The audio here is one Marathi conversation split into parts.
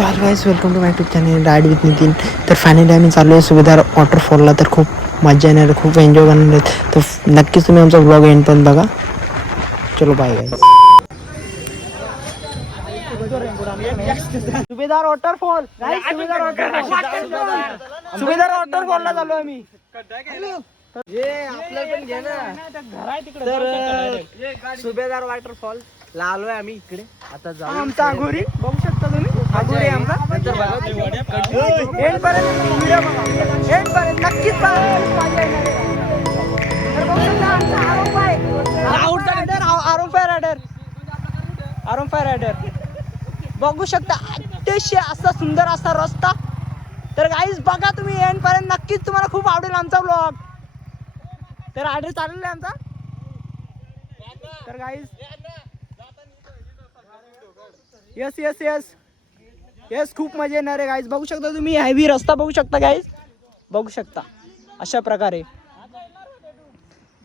So hello guys, welcome to my YouTube channel ride with Nitin. तर फायनली आम्ही चाललो आहे सुभेदार वॉटरफॉलला. तर खूप मजा येणार आहे, खूप एन्जॉय करणार आहेत. तर नक्कीच तुम्ही आमचा ब्लॉग एंड पण बघा. चलो बाय गाईज. सुभेदार वॉटरफॉल, सुभेदार वॉटरफॉलला चालू आम्ही. सुभेदार वॉटरफॉल ला आलोय आम्ही इकडे. आता जाऊ. आमचा आगोरी बघू शकता तुम्ही. आगोरी आमचा एंड पर्यंत व्हिडिओ बघा, एंड पर्यंत नक्कीच पहा. मजा येणार आहे. तर बघू शकता आमचा आरोम फायर रायडर बघू शकता. अतिशय असा सुंदर असा रस्ता. तर गाईज बघा तुम्ही एंड पर्यंत, नक्कीच तुम्हाला खूप आवडेल आमचा ब्लॉग. तर रायडर चाललेला आहे आमचा. तर guys yes yes yes yes खूप मजा येणार आहे गाईज. बघू शकता तुम्ही, हेवी रस्ता बघू शकता गाईज. बघू शकता अशा प्रकारे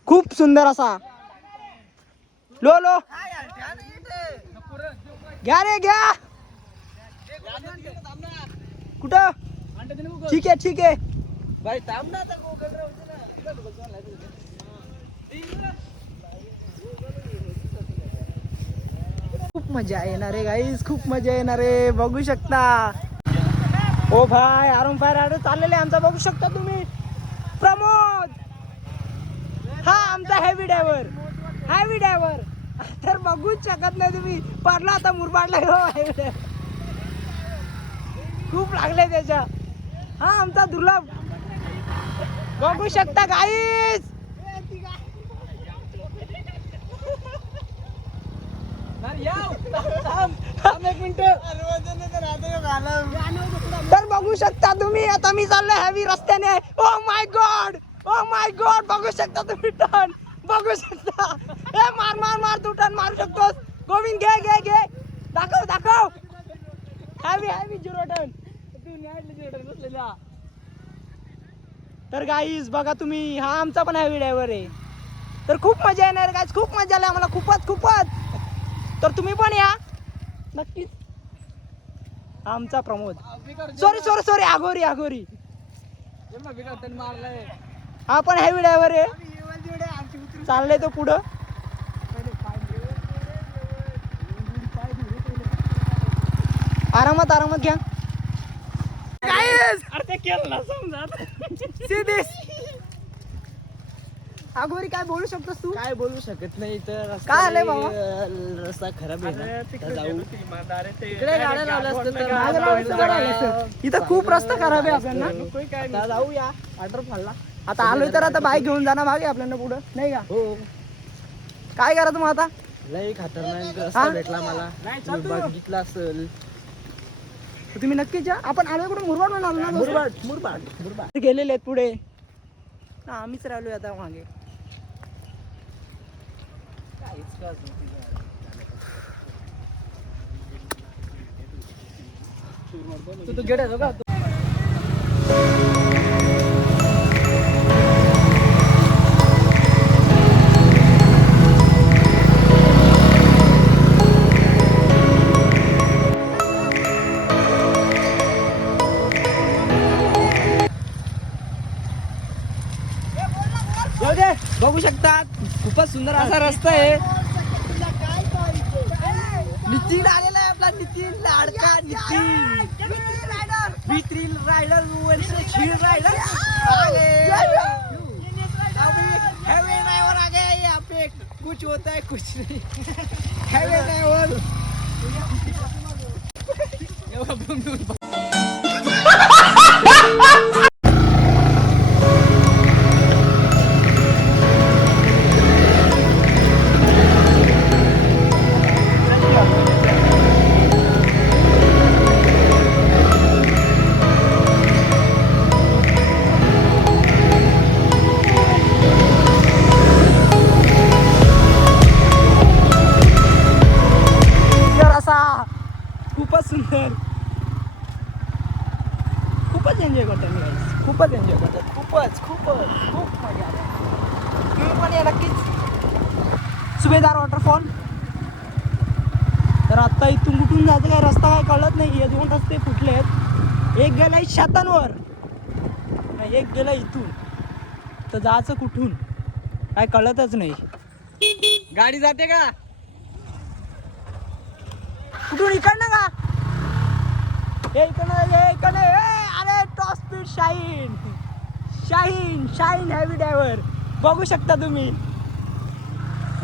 खूप सुंदर असा. लो लो घ्या रे घ्या. कुठं? ठीक आहे ठीक आहे. भाई थांब ना. खूप मजा येणार आहे गाईज, खूप मजा येणार आहे. बघू शकता. ओ भाई आरोम फायर रायडर चाललेले आमचा. बघू शकता तुम्ही. प्रमोद हा आमचा हेवी ड्रायव्हर. तर बघूच शकत नाही तुम्ही. पडला आता मुरबाडला. खूप लागले त्याच्या. हा आमचा दुर्लभ. बघू शकता गाईज. तर बघू शकता तुम्ही. आता मी चाललोय हेवी रस्त्याने. ओ माय गॉड बघू शकता तुम्ही. टर्न बघू शकता. ए मार तू टर्न मारू शकतोस. गोविंद घे दाखव. Heavy zero turn. तर गाईज बघा तुम्ही, हा आमचा पण हेवी ड्रायव्हर आहे. तर खूप मजा येणार गाईज, खूप मजा आली आम्हाला, खूपच. तर तुम्ही पण या नक्कीच. आमचा प्रमोद, सॉरी आगोरी. हा पण हेवी ड्रायव्हर आहे. चाललंय तो पुढं. आरामात घ्या. आगोरी काय बोलू शकतोस तू? काय बोलू शकत नाही. तर काय आलंय बाबा? रस्ता खराब आहे ना. जाऊ. इकडे गाड्या लावल्या असत्या. इथं खूप रस्ता खराब आहे आपल्याला. आता जाऊया वॉटरफॉलला. आता आलोय तर आता बाईक घेऊन जाणार मागे आपल्याला पुढं, नाही का? हो. काय करा तुम्ही आता? लय खतरनाक रस्ता भेटला मला. तुम्ही बघितला असेल. तुम्ही नक्कीच या. आपण आलोय कुठे? मुरबाड म्हणून आलो ना. मुरबाड गेलेले आहेत पुढे. आम्हीच राहिलोय आता मागे. तू गेट आहे का? बघू शकता खूपच सुंदर असा रस्ता आहे. नितीन आलेला आहे आपला. नितीन लाडका Nitin. Thrill rider rider heavy driver आ गया यहाँ पे. कुछ होता है कुछ नहीं. Heavy driver. खूपच सुंदर. खूपच एन्जॉय करतात मी गाईस. खूप मजा आली. तुम्ही पण या नक्कीच. सुभेदार वॉटरफॉल तर आता इथून कुठून जायचं काय रस्ता काय कळत नाही. हे 2 रस्ते फुटले आहेत. एक गेला शेतांवर, एक गेला इथून. तर जायचं कुठून काय कळतच नाही. गाडी जाते का? कुठून इकडनं का? हे इकडनं अरे top speed shine shine shine heavy driver बघू शकता तुम्ही.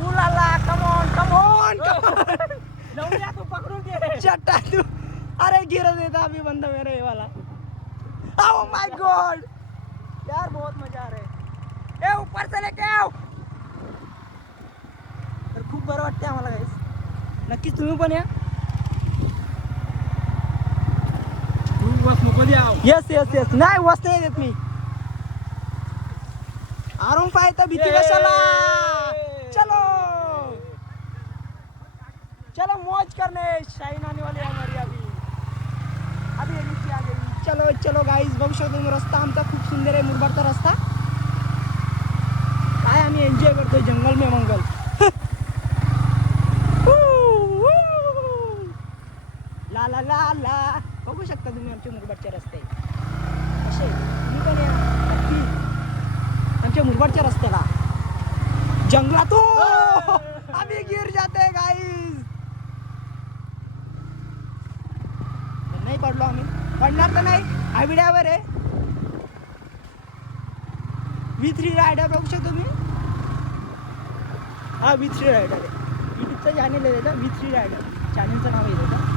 उलाला कमॉन कमॉन तू पकडून घे. चट्टा तू. अरे गिर देता अभी बंदा मेरा ये वाला. ओह माय गॉड यार बहुत मजा आ रहा है. ए ऊपर से लेके आओ. तर खूप बरं वाटते आम्हाला गाईस. नक्कीच तुम्ही पण या. बस नको द्या. Yes yes yes. नाही वस्त नाही देत मी. R15 तर भीती कशाला. चलो चलो मौज करने. शाइन आने वाली है हमारी अभी ये नीचे आ गई. चलो चलो गाईज बघू शकतो तुम्ही. रस्ता आमचा खूप सुंदर आहे. मुरबाडचा रस्ता. काय आम्ही एन्जॉय करतोय जंगल में मंगल. ला ला ला ला. बघू शकता तुम्ही आमचे मुरबाडचे रस्ते असे. तुम्ही पण या नक्की आमच्या मुरबाडच्या रस्त्याला. जंगलातून आम्ही गिर जाते गाईज. नाही पडलो आम्ही. पडणार तर नाही. आयडियावर आहे. V3 रायडर बघू शकतो तुम्ही. हा V3 रायडर आहे. युट्यूबचं चॅनल आहे त्याचं V3 रायडर. चॅनलचं नाव आहे त्याचं.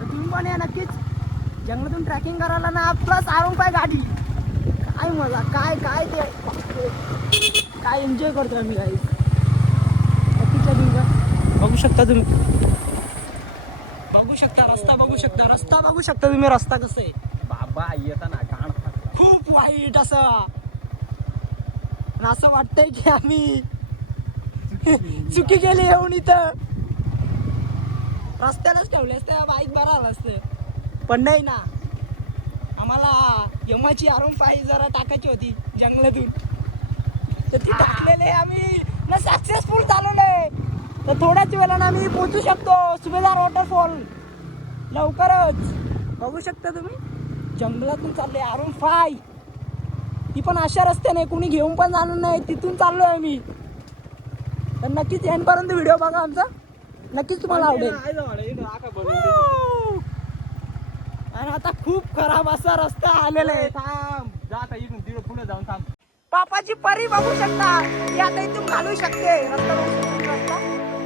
तुम्ही पण या नक्कीच. जंगलातून ट्रॅकिंग करायला ना प्लस R15 गाडी. काय मजा काय काय ते काय एन्जॉय करतो आम्ही गाईज. नक्कीच्या दिवसात बघू शकता तुम्ही. बघू शकता रस्ता बघू शकता. रस्ता बघू शकता तुम्ही. रस्ता कसं आहे बाबा येताना घाण खूप वाईट असं. आणि असं वाटतंय की आम्ही चुकी केली येऊन इथं. रस्त्यालाच ठेवले असते बाईक बरं आलं असतं. पण नाही ना. आम्हाला यमाची R15 जरा टाकायची होती जंगलातून. तर ती टाकलेले आम्ही ना सक्सेसफुल झालेलो आहे. तर थोड्याच वेळानं आम्ही पोहोचू शकतो सुभेदार वॉटरफॉल लवकरच. बघू शकता तुम्ही. जंगलातून चालले R15. ती पण अशा रस्त्याने कोणी घेऊन पण जाणार नाही. तिथून चाललोय आम्ही. तर नक्कीच एंडपर्यंत व्हिडिओ बघा आमचा. नक्कीच तुम्हाला आवडेल. आणि आता खूप खराब असा रस्ता आलेला आहे. थांब जाता इथून तिकडे पुढे जाऊन थांब. पापाची परी बघू शकता. ती आता इथून घालू शकते. रस्ता बघू शकता. रस्ता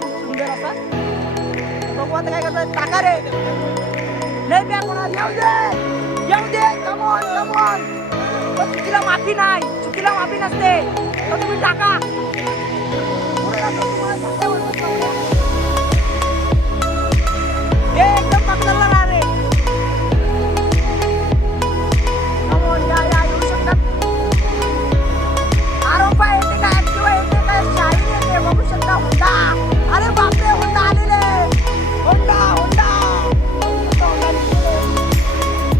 खूप सुंदर असा. बघू आता काय करतात. टाका रे. नाही बॅग कोणा येऊ दे येऊ दे. Come on come on. चुकीला माफी नाही. चुकीला माफी नसते. तर तुम्ही टाका. एकदम पकडला ना रे. कमॉन या या येऊ शकतात. R15 येते का ऍक्टिव्हा येते का शाईन येते बघू शकता. होंडा. अरे बापरे होंडा आलेले. Honda Honda.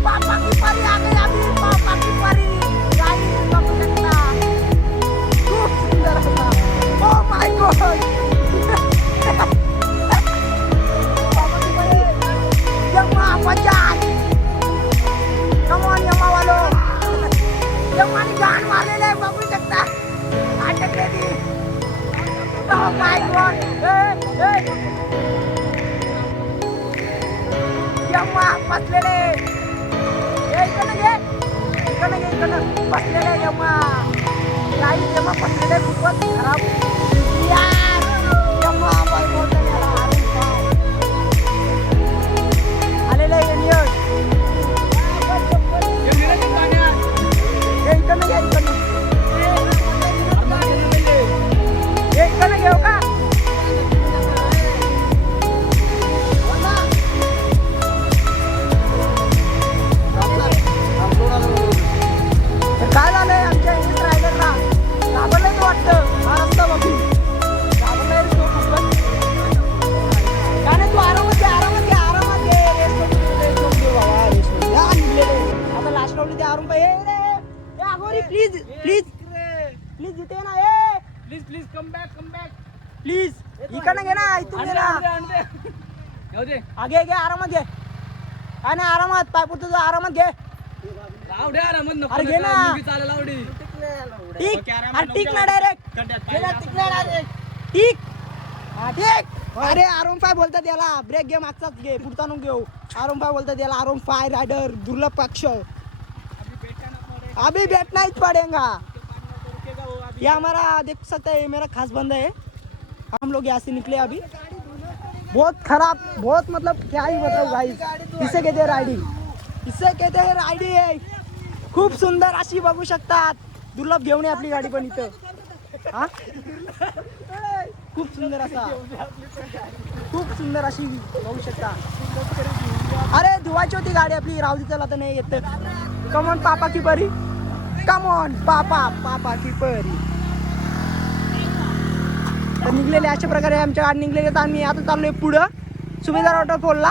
पापा की परी आ गई अभी. पापा की परी गाइस बघू शकता. खूप सुंदर होता. Oh my God. पापा की परी. यम्मा बजाज. कमॉन यम्मा वालो. यम्माने गाण मारलेले बघू शकता. अटकले ती. Oh my God. यम्मा बसलेले. इकडनं घे. इकडनं घे. इकडनं बसलेले यम्मा. काही यम्मा बसलेले खूपच खराब. यार यम्मा बाय बोलतो याला. आलेले इंडियन. इकडनं घे. इकडनं इकडनं घेऊ का. काय झालंय आमच्या इंग्लिश रायडरला. घाबरलंच वाटतं हा रस्ता बघून. घे घे आरामात घे. काय नाही आरामात पाय पुरतो तुझं आरामात घे. अरे घे ना ठीक. अरे ठीक ना डायरेक्ट ठीक. हा ठीक. अरे आरोन पाय बोलतात याला. ब्रेक घे मागचाच घे पुढचा नको घेऊ. आरोन पाय बोलतात याला. आरोन पाय रायडर दुर्लभ पक्ष. अभी बैठना ही पड़ेगा. ये हमारा देख सकते हैं मेरा खास बंदा है. हम लोग यहाँ से निकले अभी. बहुत खराब बहुत मतलब क्या ही बताऊं गाइस. इसे कहते हैं राइडिंग. इसे कहते हैं राइडिंग. खूप सुंदर अशी बघू शकतात. दुर्लभ घेऊन ये आपली गाडी पण इथं. हा खूप सुंदर असा खूप सुंदर अशी बघू शकता. अरे धुवायची होती गाडी आपली. राहू दे चला तर नाही येत. कमॉन पापा की परी. कमॉन पापा की परी. तर निघलेले अशा प्रकारे आमच्या गाडी निघलेले. तर आम्ही आता चाललोय पुढं सुभेदार वॉटरफॉलला.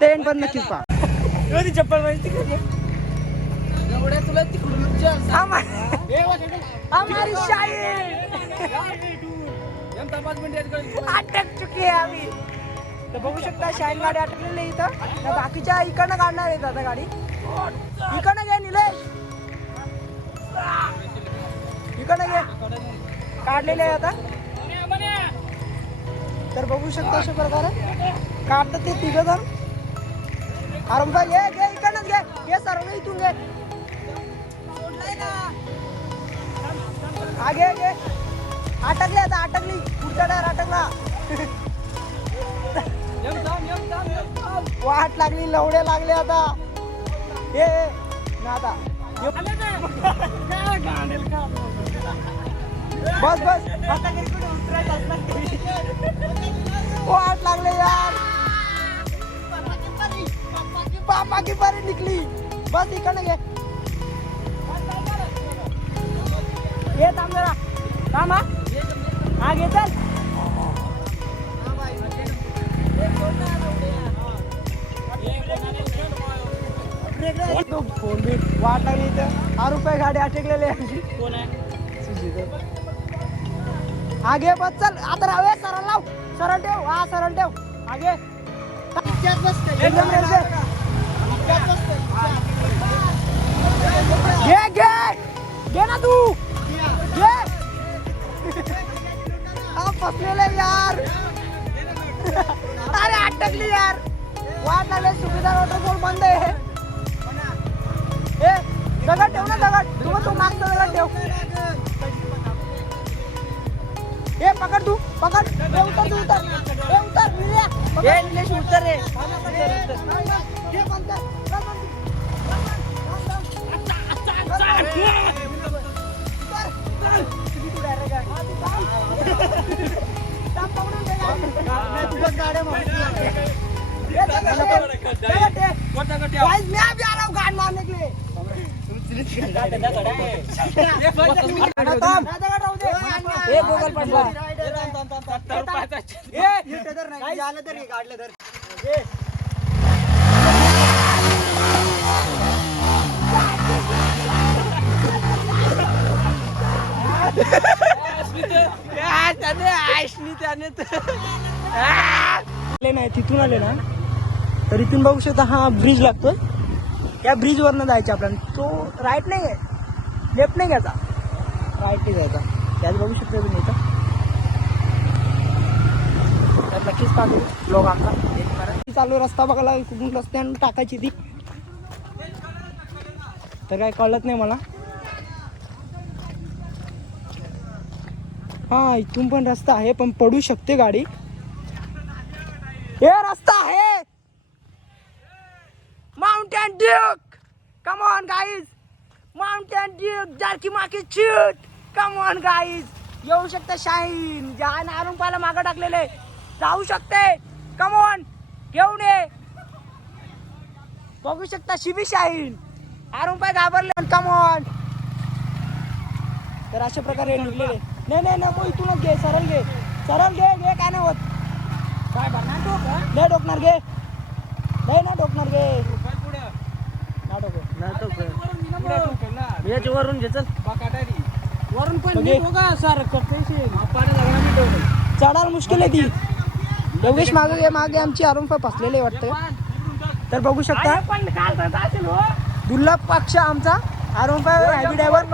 ते एंड पण नक्कीच पहा. चप्पल माहिती एवढ्या तुला तिकडून हमारी शाहीर अटक चुकी आहे आम्ही. तर बघू शकता शाईन गाडी अटकलेली इथं. बाकीच्या इकडनं काढणार आहेत आता गाडी. इकडनं घे निलेश. इकडनं घे काढलेले आहे आता. तर बघू शकता अशा प्रकारे काढतात ते तिघं जण. आरंभा घे घे इकडनंच घे घे सर्व इथून घे. हा घे घे. अटकले आता अटकली. पुढचा टायर अटकला. वाट लागली लवडे लागले आता. हे ना आता बस बस वाट लागले यार. पापा की परी निकली. बस इकडे घे. ये थांब जरा थांब. हा घे चल. वाट लागली इथं. 6 रुपये गाडी अटकलेली आहे. कोण आहे आगे बस चल. आता राहूया सरळ लाव. सरळ ठेव. हा सरळ ठेव. आगे घे घे घे ना तू घे. फसलेले यार. अरे अटकली यार. वाट लागले. सुभेदार वॉटरफॉल बंद आहे. ए दगड ठेव ना दगड. तू मागचा दगड ठेव. ए पकड तू पकड. उतर तू उतर. ए उतर निलेश. ए निलेश उतर रे. घे बंद मैं भी आ रहा हूँ गाड़ मारने के लिए. नाही तिथून आले ना तर इथून बघू शकता. हा ब्रिज लागतोय. या ब्रिज वरनं जायचं आपल्याला. तो राईट नाही आहे लेफ्ट नाही घ्यायचा. राईट नाही जायचा. त्यात बघू शकता तुम्ही इथं. त्यात नक्कीच टाकू ब्लॉग आमचा. चालू रस्ता बघायला कुठून रस्त्यानं टाकायची ती तर काय कळत नाही मला. हा इथून पण रस्ता आहे पण पडू शकते गाडी. हे रस्ता आहे mountain duke. Come on guys. Mountain duke जारकी माकी चूट. Come on guys. येऊ शकते शाईन. ज्या नारून पाला मागं टाकलेले जाऊ शकते. कम ऑन घेऊन ये. बघू शकता शिबी शाईन. आरून पाय घाबरले. Come on. तर अशा प्रकारे निघलेले. नाही नाही नको इथूनच घे. सरळ घे सरळ घे घे. काय नाही होत. काय भरणार नाही डोकणार घे. नाही ना डोकणार घे. वरून घे चल. वरून पण सर चढायला मुश्किल आहे ती. योगेश मागे मागे आमची आरुण फसलेले वाटतं. तर बघू शकता दुर्लभ पक्ष आमचा Arun heavy driver.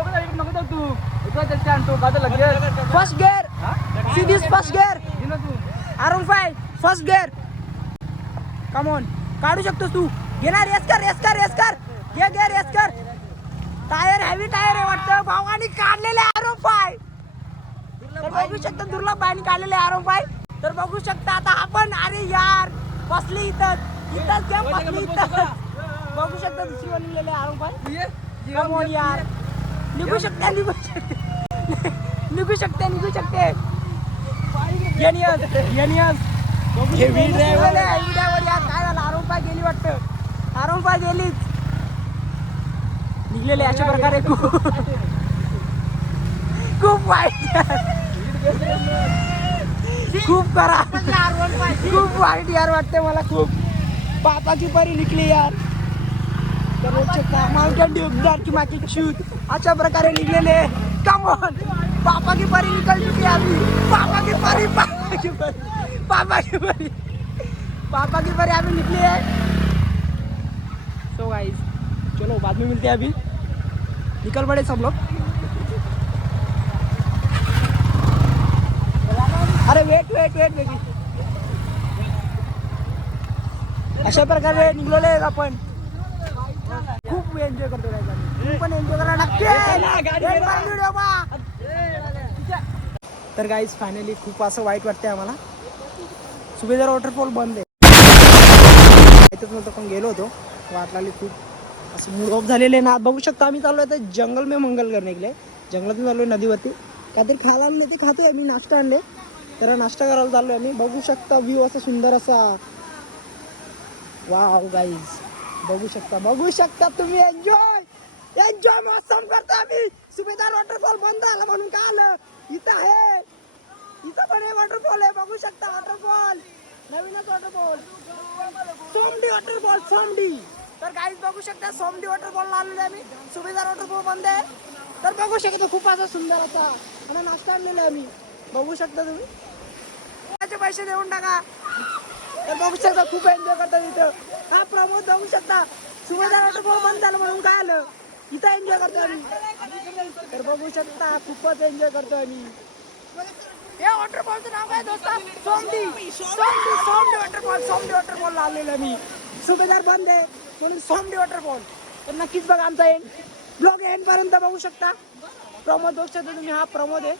First gear सीधीच first gear Arun first gear. Come on काढू शकतोस तू. घेणार रेस कर रेस कर रेस कर. घे रेस कर. टायर हॅवी टायर आहे वाटतं भावानी काढलेले आरुण तर बघू शकता दुर्लभ बाईने काढलेले आरुण तर बघू शकता आता आपण. अरे यार बसली इथंच गेम बसली इथं. बघू शकता दुसरी बनलेले आरुण कमॉन यार. निघू शकते काय झालं आरुण गेली वाटतं. आरुण गेलीच निघलेले अशा प्रकारे खूप वाईट खूप करा खूप वाईट यार वाटते मला खूप. पापा की परी निघली यार. माउंटेन ड्यू की माकी शूट अशा प्रकारे निघलेले. कमॉन पापा की परी निकल चुकी अभी. पापा की परी अभी निकली है. सो गाइस चलो बाद में मिलते हैं. अभी निकल पड़े सब लोग. अरे वेट बेबी. अशा प्रकारे निघलेले आपण. खूप एन्जॉय करतो. तुम्ही पण एन्जॉय करा नक्की. तर गाईज फायनली खूप असं वाईट वाटतंय आम्हाला. सुभेदार वॉटरफॉल बंद आहे. माहितच नव्हतं पण गेलो होतो. वाट लागली खूप. असं मूड ऑफ झालेले ना. बघू शकता आम्ही चाललो आहे तर जंगल में मंगल करणे गेले. जंगलातून चाललो आहे नदीवरती. काहीतरी खायला आणले ते खातोय. मी नाश्ता आणले तर नाश्ता करायला चाललो आहे आम्ही. बघू शकता व्ह्यू असा सुंदर असा. वाव गाईज बघू शकता तुम्ही. एन्जॉय मौसम करतो आम्ही. सुभेदार वॉटरफॉल बंद झाला म्हणून काय आलं. इथं आहे इथं पण हे वॉटरफॉल आहे. बघू शकता वॉटरफॉल नवीनच वॉटरफॉल सोमडी वॉटरफॉल सोमडी. तर गाईज बघू शकता सोमडी वॉटरफॉलला आलेलो आम्ही. सुभेदार वॉटरफॉल बंद आहे. तर बघू शकता खूप असा सुंदर असा आणि नाश्ता आणलेला आम्ही. बघू शकता तुम्ही. पैसे देऊन टाका. तर बघू शकता खूप एन्जॉय करतात इथं. हा प्रमोद बघू शकता सुभेदार वॉटरफॉल बंद झालं म्हणून काय आलं. इथं एन्जॉय करतो आम्ही. तर बघू शकता खूपच एन्जॉय करतो आम्ही. या वॉटरफॉलचं नाव काय दोस्ता. सोमडी वॉटरफॉल आलेलं मी. सुभेदार बंद आहे म्हणून सोमडी वॉटरफॉल. तर नक्कीच बघा आमचा ब्लॉग एंड पर्यंत बघू शकता. प्रमोद बघू शकता तुम्ही. हा प्रमोद आहे.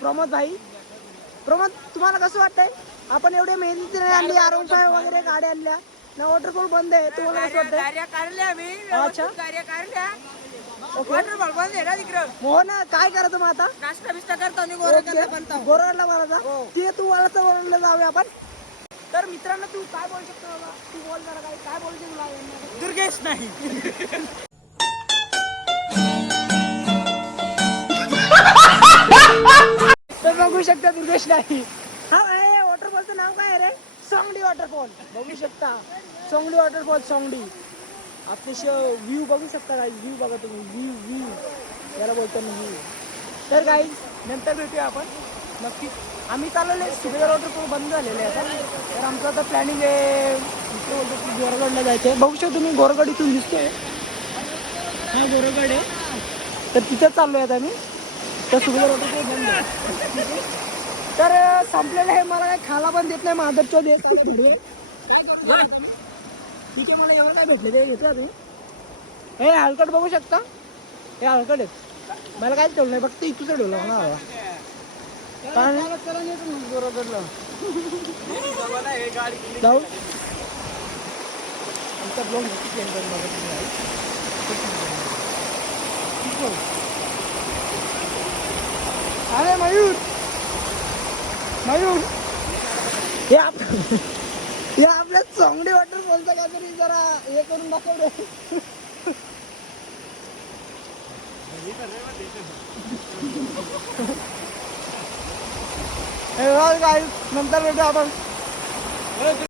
प्रमोद भाई. प्रमोद तुम्हाला कसं वाटतंय. आपण एवढे मेहनतीने आणली आरुण वगैरे गाड्या आणल्या ना. वॉटरफॉल बंद आहे. तुम्हाला कसं वाटतंय. अच्छा वॉटरफॉल बंद आहे ना तिकडं. मोहन काय करायचं मग आता. नाश्ता बिस्टा करतो गोरवाडला मारायचा. ते तू वाळाचा गोरवाडला जाऊया आपण. तर मित्रांनो तू काय बोलू शकतो बाबा. तू बोल जरा काय बोलतो तुला. दुर्गेश नाही. तर बघू शकता दुर्गेश नाही. हा वॉटरफॉलचं नाव काय आहे रे. सोंगडी वॉटरफॉल. बघू शकता सोंगडी वॉटरफॉल सोंगडी. अतिशय व्ह्यू बघू शकता गाईज. व्ह्यू बघा तुम्ही. व्ह्यू याला बोलतो मी व्ह्यू. तर गाईज नंतर भेटूया आपण नक्की. आम्ही चाललेले सुभेदार वॉटरफॉल बंद झालेले आहे आता. तर आमचं आता प्लॅनिंग आहे दुसरं बोलतो की गोरगडला जायचं आहे. बघू शकतो तुम्ही गोरगड इथून दिसतोय. हा गोरगड आहे. तर तिथं चाललो आहे आता आम्ही. तर सुभेदार वॉटरफॉल बंद आहे. तर संपलेलं आहे. मला काय खायला पण देत नाही. माधवच्या देत काय करू. ठीक आहे मला एवढं काय भेटलं ते घेतो आम्ही. हे हलकट बघू शकता. हे हलकट आहेत. मला काहीच ठेवलं नाही फक्त इथूच ठेवलं मला हवा. जाऊ आमचा ब्लॉग नक्की अरे मयूर हे आपल्या सोंगडी वॉटरफॉलचा काहीतरी जरा हे करून दाखवलं. नंतर भेटू आपण.